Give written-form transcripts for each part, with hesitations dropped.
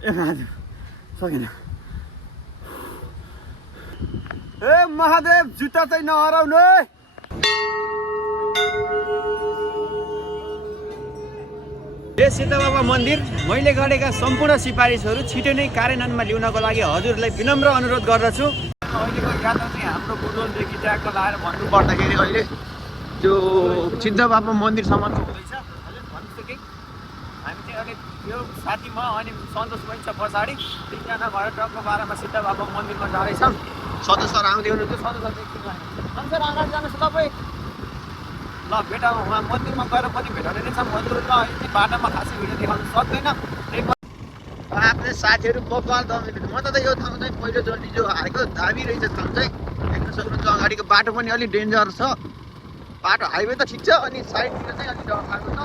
ए महादेव सकेन। ए महादेव जुत्ता चाहिँ नहराउनु है। सीता बाबा मन्दिर मैले गरेका सम्पूर्ण सिफारिसहरू छिटो नै कार्यान्वयनमा ल्याउनको लागि हजुरलाई विनम्र अनुरोध गर्दछु। अहिलेको यात्रा चाहिँ हाम्रो बुटोलदेखि ट्याक्क लाएर भन्नु पर्दाखेरि अहिले त्यो सिद्ध बाबा मन्दिरसम्मको हुँदैछ। हजुर भन्नुहोस् कि हामी चाहिँ अहिले यो साथी म अनि सन्तोष पनि छ पछाडि, तिनजना भएर टक्क 12मा सिद्ध बाबा मन्दिरमा जाँदैछौँ। सन्तोष सर आउँदै हुनुहुन्थ्यो, सन्तोष सर सर अगाडि जानुहोस् तपाईँ। ल भेटा उहाँ मन्दिरमा गएर पनि भेटाउने रहेछ हजुर। ल यति बाटोमा खासै भिडियो देखाउनु सक्दैन। आफ्नै साथीहरू बब्बाल दमिलो। म त यो ठाउँ चाहिँ पहिलोचोटि जो आएको दामी रहेछ ठाउँ चाहिँ देख्न सक्नुहुन्छ। अगाडिको बाटो पनि अलिक डेन्जर छ। बाटो हाइवे त ठिक छ, अनि साइडतिर चाहिँ अलिक डर लाग्छ।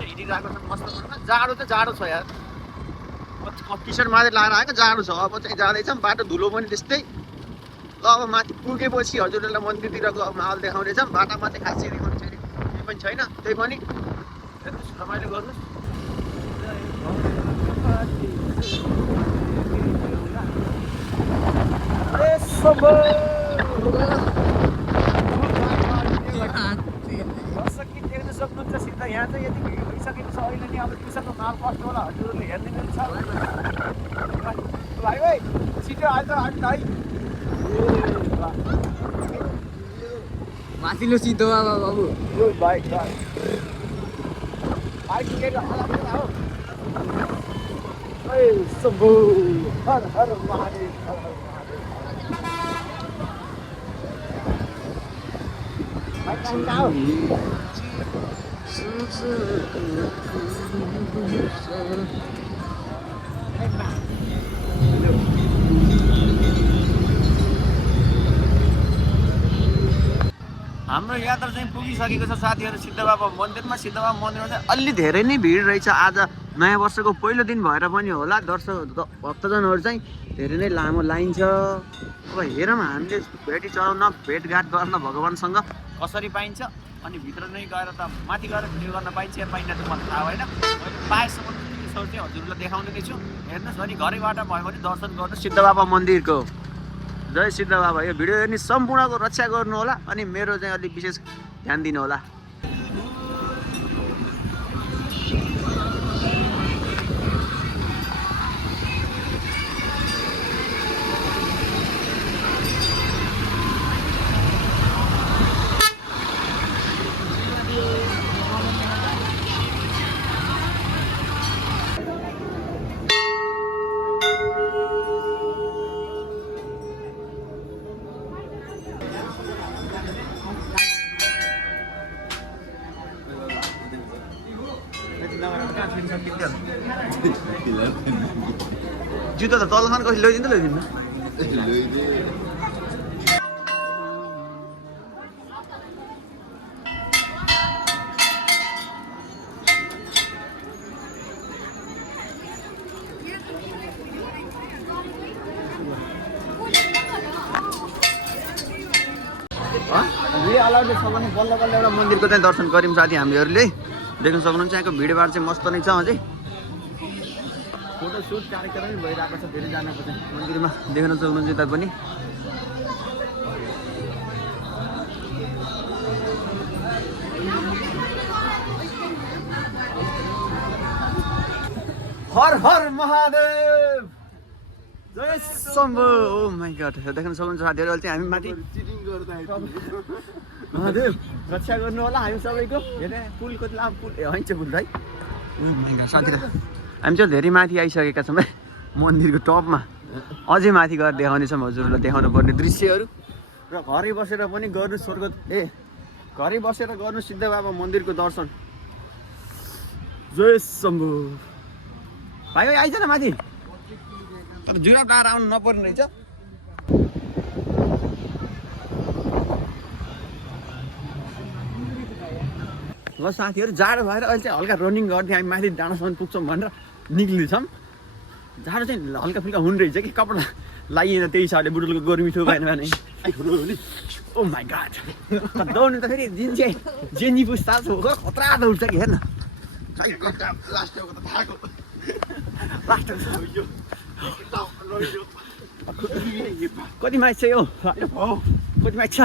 हिँडिरहेको छ मस्त मस्त। जाडो त जाडो छ यार। टी सर्ट मात्रै लगाएर आएको जाडो छ। अब चाहिँ जाँदैछौँ, बाटो धुलो पनि त्यस्तै। ल अब माथि पुगेपछि हजुरहरूलाई मन्दिरतिरको माहौल देखाउनेछौँ। बाटामा चाहिँ खासै देखाउने छैन, केही पनि छैन। त्यही पनि रमाइलो गर्नुहोस्। देख्न सक्नुहुन्छ सिधा यहाँ चाहिँ यति भिड भइसकेको छ अहिले नि। अब कृषकको माल कस्तो होला हजुरहरूले हेर्ने छ भाइ भाइ। छिटो आयो त है माथिल्लो सिधो बाबा बाबु बाइक लिएर हो। ए शम्भु हर हर महादेव हर हर महादेव। हाम्रो यात्रा चाहिँ पुगिसकेको छ साथीहरू सिद्ध बाबा मन्दिरमा। सिद्ध बाबा मन्दिरमा चाहिँ अलि धेरै नै भिड रहेछ। आज नयाँ वर्षको पहिलो दिन भएर पनि होला भक्तजनहरू चाहिँ धेरै नै लामो लाइन छ। अब हेरौँ हामीले भेटी चढाउन भेटघाट गर्न भगवान्सँग कसरी पाइन्छ, अनि भित्र नै गएर त माथि गएर भिडियो गर्न पाइन्छ या पाइन्छ त मलाई थाहा भएन। मैले पाएसम्म चाहिँ हजुरलाई देखाउने नै छु। हेर्नुहोस्, अनि घरैबाट भयो भने दर्शन गर्नु सिद्ध बाबा मन्दिरको। जय सिद्ध बाबा। यो भिडियो हेर्ने सम्पूर्णको रक्षा गर्नु होला, अनि मेरो चाहिँ अलिक विशेष ध्यान दिनु होला। जुत्ता त तल खान कसले लैदिनु लैदिनु अलाउड छ भने बल्ल बल्ल एउटा मन्दिरको चाहिँ दर्शन गऱ्यौँ साथी हामीहरूले। देख्न सक्नुहुन्छ यहाँको भिडभाड चाहिँ मस्त नै छ। अझै फोटो सुट कार्यक्रम पनि भइरहेको छ धेरैजनाको चाहिँ मन्दिरमा। देख्न सक्नुहुन्छ यता पनि। हर हर महादेव जय शम्भु। ओ माई गॉड। देख्न सक्नुहुन्छ साथीहरू अहिले चाहिँ हामी माथि महादेव रक्षा गर्नु होला हामी सबैको। हेर्ने पुलको लाम पुल हैन पुल है। ओ माई गॉड साथीहरू हामी चाहिँ धेरै माथि आइसकेका छौँ है मन्दिरको टपमा। अझै माथि गएर देखाउने छौँ हजुरहरूलाई देखाउनु पर्ने दृश्यहरू। र घरै बसेर पनि गर्नु स्वर्ग घरै बसेर गर्नु सिद्ध बाबा मन्दिरको दर्शन। जय शम्भु। भाइ भाइ आइज न माथि। तर जुराब डाँडा आउनु नपर्ने रहेछ। ल साथीहरू जाडो भएर अहिले चाहिँ हल्का रनिङ गर्थ्यो हामी माथि डाँडासम्म पुग्छौँ भनेर निक्लिन्छौँ। जाडो चाहिँ हल्का फुल्का हुने रहेछ कि कपडा लागिएन त्यही हिसाबले बुटुलको गर्मी थियो भएन भने। ओ माई गॉड। दौड्नु त फेरि जेन्जी पुस्ता खतरा दौड्छ कि हेर्न। कति माइस छ यो कति माइस छ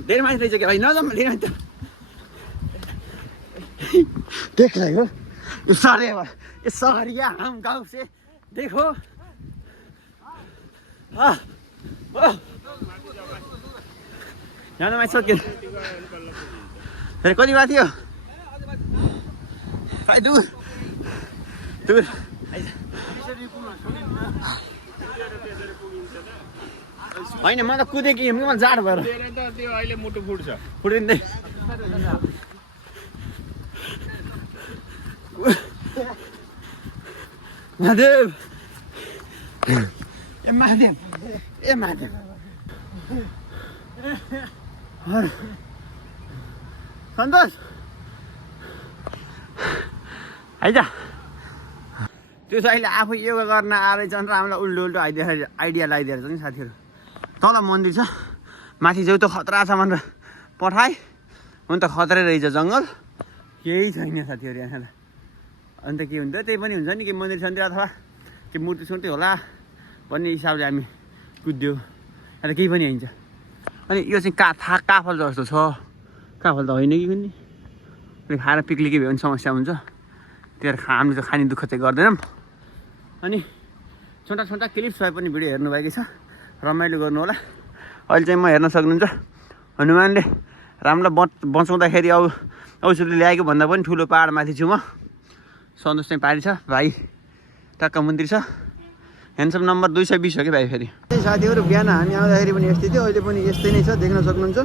धेरै माइस रहेछ क्या भाइ नजाम लिन त देख रहे हो ये सहरिया हम गाँव से देखो जान माइस सक्यो फेरि कति भएको थियो भाइ दूर होइन म त कुदेँ कि म जाड भएर त्यो अहिले मुटु फुट्छ फुटिँदै महादेव ए महादेव सन्तोष आइज त्यो चाहिँ अहिले आफै योगा गर्न आएर चाहिँ हामीलाई उल्टो आइडिया लगाइदिएर छ नि साथीहरू तल मन्दिर छ माथि जाउ त खतरा छ भनेर पठाएँ हुन त खतरै रहेछ जङ्गल केही छैन साथीहरू यहाँ अन्त के हुन्छ त्यही पनि हुन्छ नि कि मन्दिर सन्दिर अथवा के मूर्ति सुर्ति होला भन्ने हिसाबले हामी कुद्यो अन्त केही पनि आइन्छ अनि यो चाहिँ काफल जस्तो छ काफल त होइन कि कुनै खाएर पिक्लिकै भयो भने समस्या हुन्छ त्यही भएर हामीले त खाने दुःख चाहिँ गर्दैनौँ अनि छोटा क्लिप्स भए पनि भिडियो हेर्नुभएकै छ रमाइलो गर्नु होला अहिले चाहिँ म हेर्न सक्नुहुन्छ हनुमानले रामलाई बचाउँदाखेरि औषधि ल्याएको भन्दा पनि ठुलो पाहाडमाथि छु म सन्तोष चाहिँ पारी छ भाइ टक्क मन्दिर छ ह्यान्डसम नम्बर 220 हो कि भाइ फेरि साथीहरू बिहान हामी आउँदाखेरि पनि यस्तै थियो अहिले पनि यस्तै नै छ देख्न सक्नुहुन्छ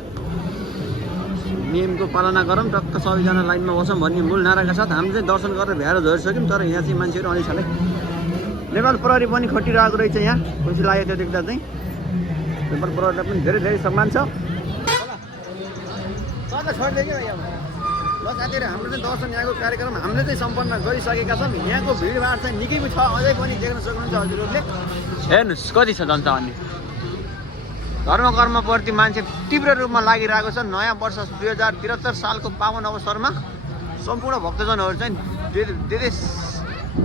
नियमको पालना गरौँ टक्क सबैजना लाइनमा बसौँ भन्ने मूल नाराका साथ हामीले चाहिँ दर्शन गरेर भ्याएर झरिसक्यौँ तर यहाँ चाहिँ मान्छेहरू अलि छलै नेपाल प्रहरी पनि खटिरहेको रहेछ यहाँ खुसी लाग्यो त्यो देख्दा चाहिँ नेपाल प्रहरीलाई पनि धेरै धेरै सम्मान छ ल साथीहरू हाम्रो चाहिँ दर्शन यहाँको कार्यक्रम हामीले चाहिँ सम्पन्न गरिसकेका छौँ यहाँको भिडभाड चाहिँ निकै छ अझै पनि देख्न सक्नुहुन्छ हजुरहरूले हेर्नुहोस् कति छ जनता अन्य कर्मप्रति मान्छे तीव्र रूपमा लागिरहेको छ नयाँ वर्ष 2073 सालको पावन अवसरमा सम्पूर्ण भक्तजनहरू चाहिँ देश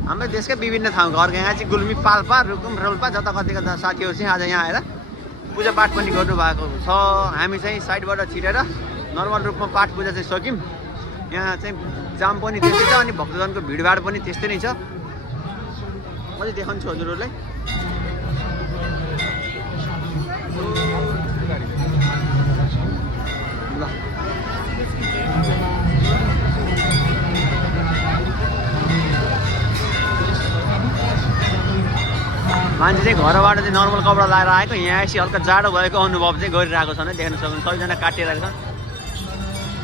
हाम्रो देशकै विभिन्न ठाउँ घरको यहाँ चाहिँ गुल्मी पाल्पा रुकुम रोल्पा जता कतिका साथीहरू चाहिँ आज यहाँ आएर पूजापाठ पनि गर्नुभएको छ हामी चाहिँ साइडबाट छिरेर नर्मल रूपमा पाठ पूजा चाहिँ सक्यौँ यहाँ चाहिँ जाम पनि त्यस्तै छ अनि भक्तजनको भिडभाड पनि त्यस्तै नै छ म चाहिँ देखाउँछु हजुरहरूलाई ल मान्छे चाहिँ घरबाट चाहिँ नर्मल कपडा लगाएर आएको यहाँ यसो हल्का जाडो भएको अनुभव चाहिँ गरिरहेको छ नै देख्न सक्नुहुन्छ सबैजना काटिरहेको छ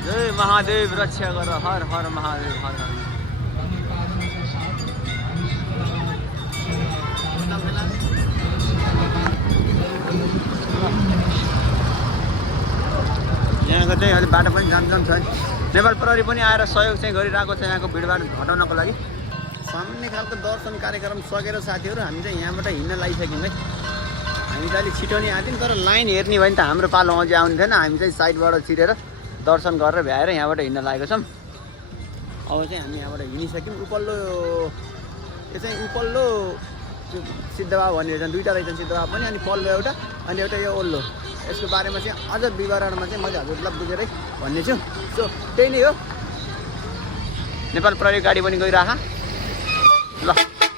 जय महादेव रक्षा गर हर हर महादेव हर हर यहाँको चाहिँ अहिले बाटो पनि जाम छ नेपाल प्रहरी पनि आएर सहयोग चाहिँ गरिरहेको छ यहाँको भिडभाड घटाउनको लागि सामान्य खालको दर्शन कार्यक्रम सकेर साथीहरू हामी चाहिँ यहाँबाट हिँड्न लागिसक्यौँ है हामी चाहिँ अलिक छिटो नै आएको तर लाइन हेर्ने भयो भने त हाम्रो पालो अझै आउने थिएन हामी चाहिँ साइडबाट छिरेर दर्शन गरेर भ्याएर यहाँबाट हिँड्न लागेको छौँ अब चाहिँ हामी यहाँबाट हिँडिसक्यौँ उपल्लो यो चाहिँ उपल्लो त्यो सिद्धबाबा भनेर चाहिँ दुईवटा रहेछन् सिद्धबाबा पनि अनि पल्लो एउटा अनि एउटा यो ओल्लो यसको बारेमा चाहिँ अझ विवरणमा चाहिँ मैले हजुरलाई बुझेरै भन्ने छु सो त्यही नै हो नेपाल प्रहरी गाडी पनि गइरह ल